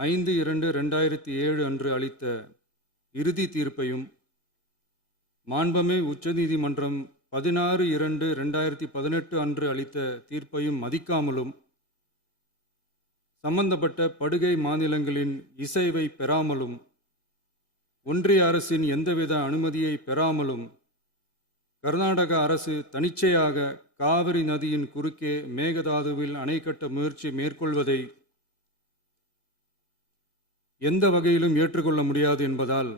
5/2/2007 அன்று அளித்த இறுதி தீர்ப்பையும், மாண்புமிகு உச்சநீதிமன்றம் 16/2/2018 அன்று அளித்த தீர்ப்பையும் மதிக்காமலும், சம்பந்தப்பட்ட படுகை மாநிலங்களின் இசைவை பெறாமலும், ஒன்றிய அரசின் எந்தவித அனுமதியை பெறாமலும் கர்நாடக அரசு தனிச்சையாக காவிரி நதியின் குறுக்கே மேகதாதுவில் அணை கட்ட முயற்சி மேற்கொள்வதை எந்த வகையிலும் ஏற்றுக்கொள்ள முடியாது என்பதால்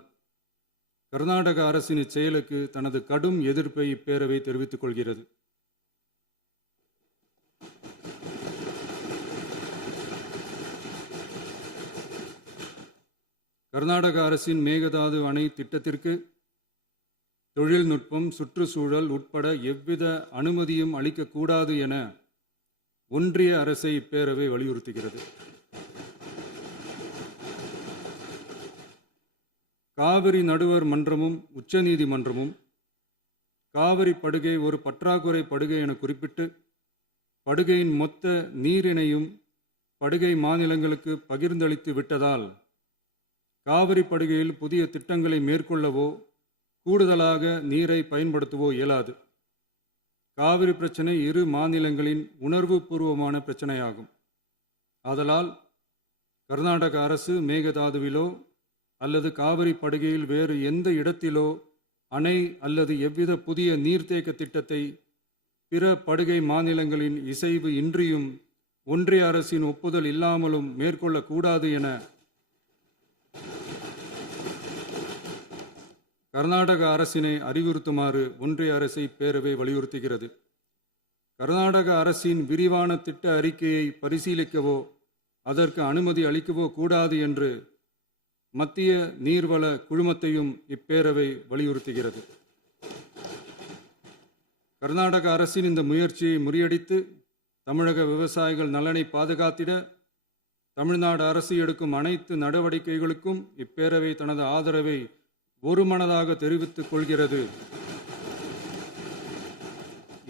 கர்நாடக அரசின் இச்செயலுக்கு தனது கடும் எதிர்ப்பை இப்பேரவை தெரிவித்துக் கொள்கிறது. கர்நாடக அரசின் மேகதாது அணை திட்டத்திற்கு தொழில்நுட்பம், சுற்றுச்சூழல் உட்பட எவ்வித அனுமதியும் அளிக்கக்கூடாது என ஒன்றிய அரசை இப்பேரவை வலியுறுத்துகிறது. காவிரி நடுவர் மன்றமும் உச்சநீதிமன்றமும் காவிரி படுகை ஒரு பற்றாக்குறை படுகை என குறிப்பிட்டு படுகையின் மொத்த நீரினையும் படுகை மாநிலங்களுக்கு பகிர்ந்தளித்து விட்டதால் காவிரி படுகையில் புதிய திட்டங்களை மேற்கொள்ளவோ கூடுதலாக நீரை பயன்படுத்தவோ இயலாது. காவிரி பிரச்சனை இரு மாநிலங்களின் உணர்வு பூர்வமான பிரச்சனையாகும். ஆதலால் கர்நாடக அரசு மேகதாதுவிலோ அல்லது காவிரி படுகையில் வேறு எந்த இடத்திலோ அணை அல்லது எவ்வித புதிய நீர்த்தேக்க திட்டத்தை பிற படுகை மாநிலங்களின் இசைவு இன்றியும் ஒன்றிய அரசின் ஒப்புதல் இல்லாமலும் மேற்கொள்ளக்கூடாது என கர்நாடக அரசினை அறிவுறுத்துமாறு ஒன்றிய அரசை பேரவை வலியுறுத்துகிறது. கர்நாடக அரசின் விரிவான திட்ட அறிக்கையை பரிசீலிக்கவோ அதற்கு அனுமதி அளிக்கவோ கூடாது என்று மத்திய நீர்வள குழுமத்தையும் இப்பேரவை வலியுறுத்துகிறது. கர்நாடக அரசின் இந்த முயற்சியை முறியடித்து தமிழக விவசாயிகள் நலனை பாதுகாத்திட தமிழ்நாடு அரசு எடுக்கும் அனைத்து நடவடிக்கைகளுக்கும் இப்பேரவை தனது ஆதரவை ஒருமனதாக தெரிவித்துக் கொள்கிறது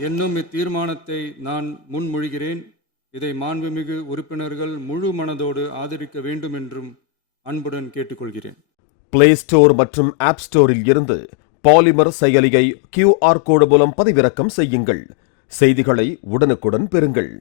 என்னும் இத்தீர்மானத்தை நான் முன்மொழிகிறேன். இதை மாண்புமிகு உறுப்பினர்கள் முழு மனதோடு ஆதரிக்க வேண்டும் என்றும் அன்புடன் கேட்டுக்கொள்கிறேன். பிளே ஸ்டோர் மற்றும் ஆப் ஸ்டோரில் இருந்து பாலிமர் செயலியை QR கோடு மூலம் பதிவிறக்கம் செய்யுங்கள். செய்திகளை உடனுக்குடன் பெறுங்கள்.